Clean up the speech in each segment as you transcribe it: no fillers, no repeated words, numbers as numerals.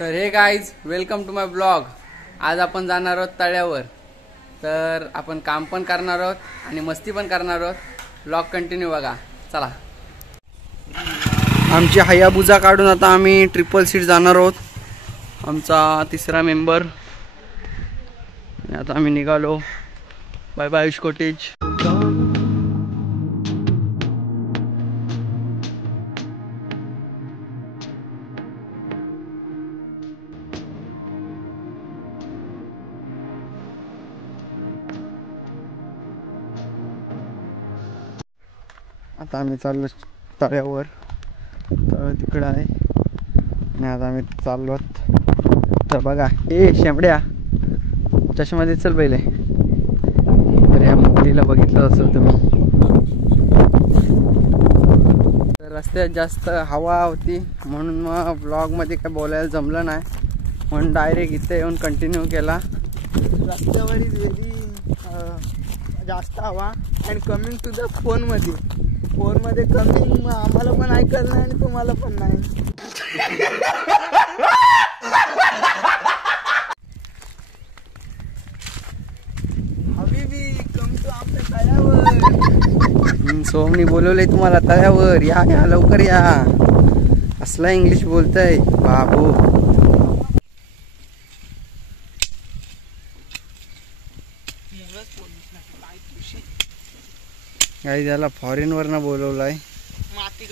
तर hey guys, welcome to my blog. आज आपण जाणार आहोत तळ्यावर। तर आपण काम पण करणार आहोत आणि मस्ती पण करणार आहोत। ब्लॉग कंटिन्यू बघा, चला। आमची हायाबुजा काढून आता आम्ही ट्रिपल सीट जाणार आहोत। आमचा तिसरा मेंबर। आता आम्ही निघालो। Bye bye Ayush cottage. आता आम्ही चाललो तळ्यावर। तळ तिकडं आहे आणि आता आम्ही चाललो। तर बघा, ए शेंबड्या, चष्मा दे चल पहिले। तर या मुलीला बघितलं असेल तुम्ही। तर रस्त्यात जास्त हवा होती म्हणून मग ब्लॉगमध्ये काय बोलायला जमलं नाही, म्हणून डायरेक्ट इथे येऊन कंटिन्यू केला। रस्त्यावर इज व्हेरी जास्त हवा अँड कमिंग टू द फोनमध्ये कमिंग आम्हाला पण ऐकलं नाही आणि तुम्हाला पण नाही। हबीबी कम टू आपल्या तळ्यावर। सोमनी बोलवलंय तुम्हाला तळ्यावर, या या लवकर या। असला इंग्लिश बोलतय बाबू। काही त्याला फॉरेन वरनं बोलवलाय माती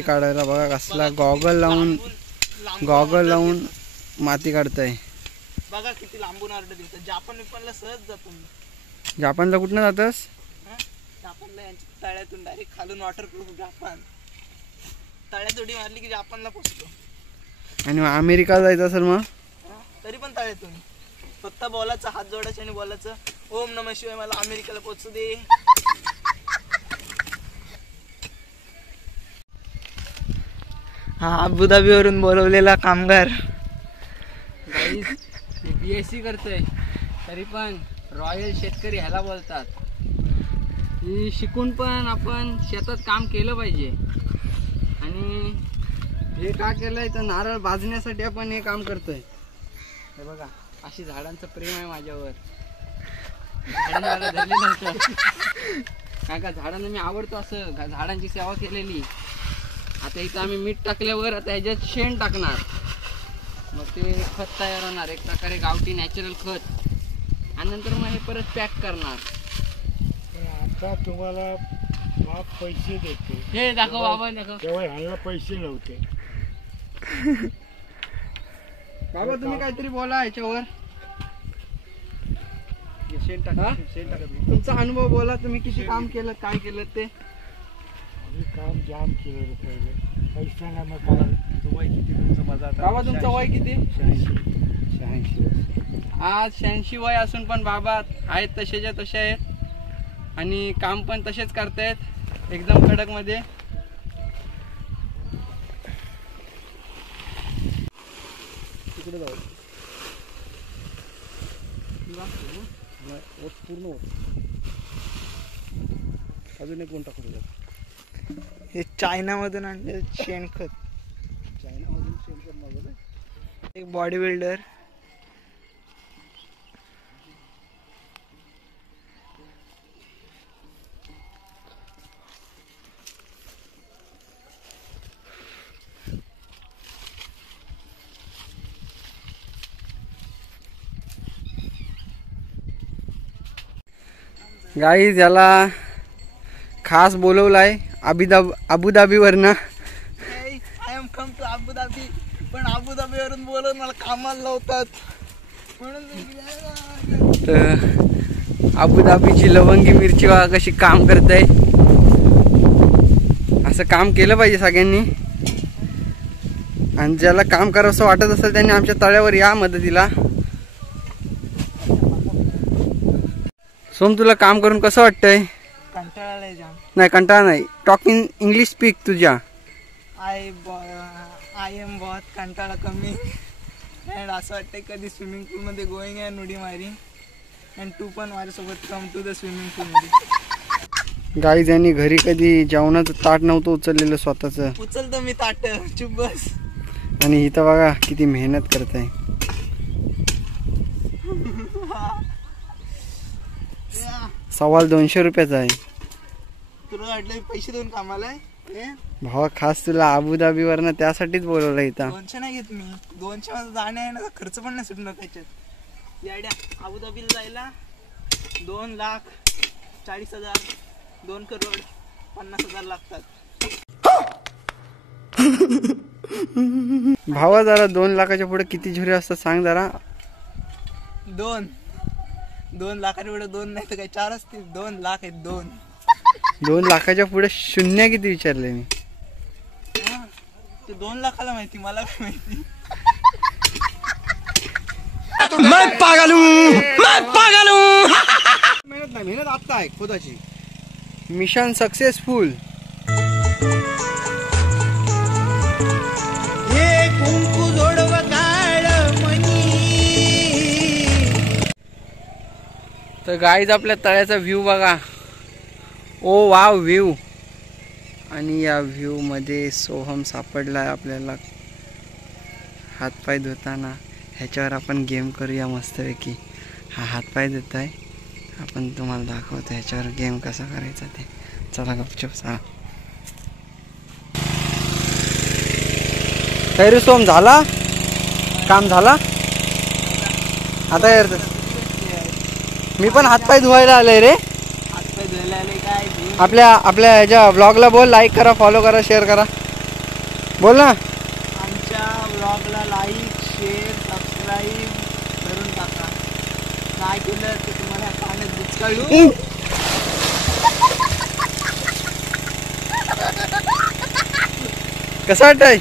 काढायला। बघा कसला गॉगल लावून माती काढताय। बघा किती लांबून ऑर्डर दिली। जापानला सहज जातो। जापानला कुठनं जातस? जापानला यांच्या तळ्यातून डायरेक्ट खालून वॉटरप्रूफ जापान। तळ्यात उडी मारली की जापानला पोहोचतो। आणि अमेरिका जायचं असेल मग तरी पण तळ्यातून फक्त बोलायचं, हात जोडायचं आणि बोलायचं ओम नमः शिवाय, मला अमेरिकेला पोहोचू दे। हा अबुधाबीवरून बोलवलेला कामगार। BSc करतोय तरी पण रॉयल शेतकरी ह्याला बोलतात। ही शिकून पण आपण शेतात काम केलं पाहिजे। आणि हे का केलंय तर नारळ भाजण्यासाठी आपण हे काम करतोय। हे बघा, अशी झाडांचं प्रेम आहे माझ्यावर। झाडांना धरले नव्हतं काय का, झाडांना मी आवडतो, असं झाडांची सेवा केलेली। आता इथं आम्ही मीठ टाकल्यावर आता ह्याच्यात शेण टाकणार, मग ते खत तयार होणार, एक प्रकारे गावठी नॅचरल खत। आणि नंतर मग हे परत पॅक करणार। आता तुम्हाला बाप पैसे देते, हे दाखव बाबा, दाखव। तेव्हा ह्याला पैसे नव्हते। बाबा तुम्ही काहीतरी बोला याच्यावर। शेण टाका, शेण टाका। तुमचा अनुभव बोला, तुम्ही किती काम केलं, काय केलं ते। आम्ही काम जाम केलं पहिले, पैसा ना मग काय। वय किती तुमचं? माझा बाबा तुमचं वय किती? 86। आज 86 वय असून पण बाबा आहेत तसेच्या तसे आहेत आणि काम पण तसेच करतायत एकदम कडक मध्ये। तिकडे जाऊ पूर्ण अजून एक गुंठा करू। हे चायनामधून आणले शेणखत। चायनामधून शेणखत मागवलं। एक बॉडी बिल्डर गाईज, याला खास बोलवलाय अबुधाबीवरनं। I am come to Abu Dhabi, पण अबुधाबीवरून बोलवून मला कामाला लावतात म्हणून। तर अबुधाबीची लवंगी मिरची बघा कशी काम करते। असं काम केलं पाहिजे सगळ्यांनी। आणि ज्याला काम करावंसं वाटत असेल त्यांनी आमच्या तळ्यावर या मदतीला। सोम, तुला काम करून कसं वाटतंय? कंटाळा जाम। नाही, कंटाळा नाही, टॉक इन इंग्लिश स्पीक तुझ्या। आय एम बहुत कंटाळा कमी अँड असं वाटतंय कधी स्विमिंग पूल मध्ये गोईंग अँड उडी मारी। अँड तू पण माझ्यासोबत कम टू द स्विमिंग पूल मध्ये। गाईज, यांनी घरी कधी जेवणाचं ताट नव्हतं उचललेलं स्वतःच। उचलतो मी ताट, चुप बस। आणि इथं बघा किती मेहनत करत आहे. सवाल 200 रुपयाचा आहे. तुला वाटलं पैसे देऊन कामाला आहे? भावा खास तुला अबुधाबी वरनं त्यासाठीच बोलवलं इथं. 200 नाही घेत मी. 200 माझा जाण्या येण्याचा खर्च पण नाही सुटणार त्याच्यात. याड्या अबुधाबीला जायला 2,40,000 2,50,000 लागतात. भावा जरा 2 लाखाच्या पुढे किती झुरे असतात सांग जरा. 2 लाखाच्या पुढे 2 नाही तर काही 4 असतील. 2 लाख आहेत 2. 2 लाखाच्या पुढे शून्य किती विचारले मी. ते 2 लाखाला माहिती, मला काय माहिती. मेहनत आता आहे खुदाची. Mission successful. हे कुंकू जोडव काळ मनी. तर गाईज आपल्या तळ्याचा व्ह्यू बघा. ओ वाव व्ह्यू. आणि या व्ह्यू मध्ये सोहम सापडला आपल्याला हातपाय धुताना. ह्याच्यावर आपण गेम करूया मस्तपैकी. हा हातपाय धुत आहे, आपण तुम्हाला दाखवतो ह्याच्यावर गेम कसा करायचा ते. चला गपचूप चला. तरी सोम झाला काम झाला आता यार. मी पण हातपाय धुवायला आलोय रे. हातपाय धुवायला आले काय? आपल्या ह्याच्या ब्लॉगला बोल, लाईक करा, फॉलो करा, शेअर करा. बोल ना. आमच्या ब्लॉगला लाईक, शेअर, सबस्क्राईब करून टाका. नाही केलं तर तुम्हाला पाण्यात बुचकाळू. कसं वाटतंय?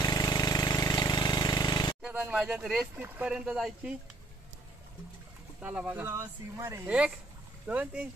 माझ्यात रेस तिथपर्यंत जायची. चला बघा. सीमा रे. 1 2 3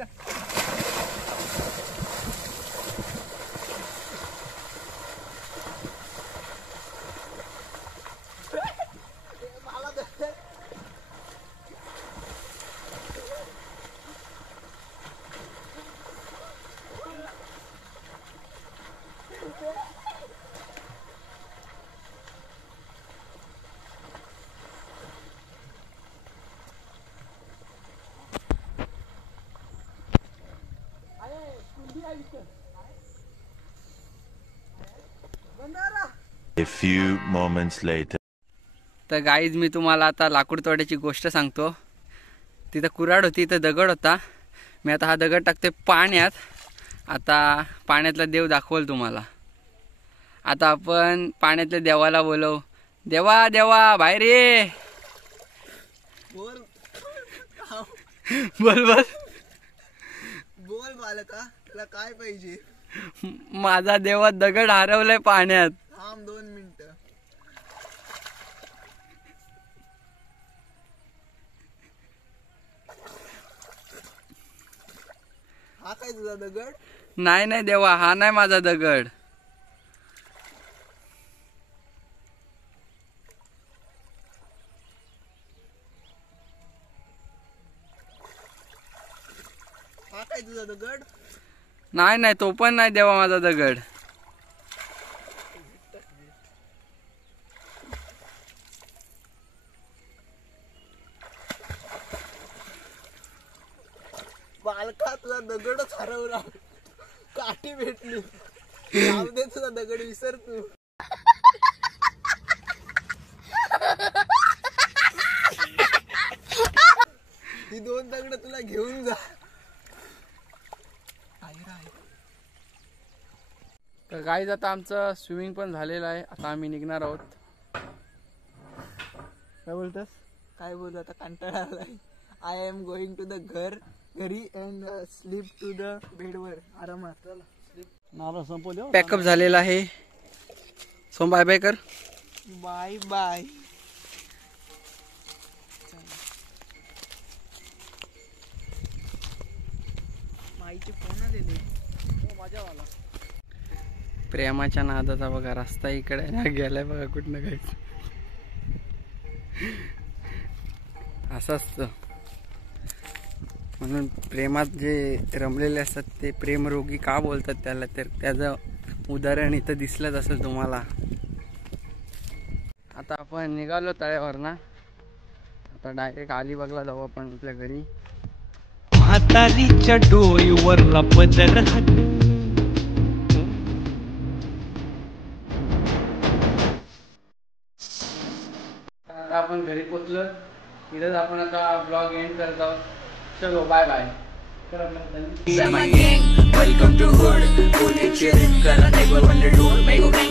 A few moments later. तर गाईज मी तुम्हाला आता लाकूड तोड्याची गोष्ट सांगतो. तिथं कुऱ्हाड होती, इथं दगड होता. मी आता हा दगड टाकते पाण्यात. आता पाण्यातला देव दाखवल तुम्हाला. आता आपण पाण्यातल्या देवाला बोलव. देवा देवा बाहेर ये. बोल बोल बोल बोल बालका, तुला काय पाहिजे? माझा देवा दगड हरवलाय पाण्यात. थांब 2 मिनिटं. हा काय तुझा दगड? नाही नाही देवा, हा नाही माझा दगड. हा काय तुझा दगड? नाही नाही, तो पण नाही देवा माझा दगड. बालका, तुझा दगडच हरवला. काठी भेटली. जाऊ दे, तुझा दगड विसर तू. ही 2 दगड तुला घेऊन जा. तर गाईज आता आमचं स्विमिंग पण झालेलं आहे. आता आम्ही निघणार आहोत. काय बोलतस? काय बोलू आता, कंटाळा आलाय. I am going to the घरी अँड स्लीप टू द बेडवर. आरामात. नारा संपवले. पॅकअप झालेला आहे. सो बाय बाय कर. Bye bye. माईचे फोन आलेले. माझ्यावाला प्रेमाच्या नादाचा बघा रस्ता इकडे ना गेलाय बघा कुठनं काही. असं असतं. म्हणून प्रेमात जे रमलेले असतात ते प्रेमरोगी का बोलतात त्याला, तर त्याचं उदाहरण इथं दिसलंच असेल तुम्हाला. आता आपण निघालो तळ्यावर ना, आता डायरेक्ट अलिबागला जाऊ आपण आपल्या घरी. म्हातारीच्या डोईवरला पदर आता आपण घरी पोचलो. इथंच आपण आता ब्लॉग एंड करत आहोत. चलो bye bye. Welcome to hood, chill, kara table when they do, make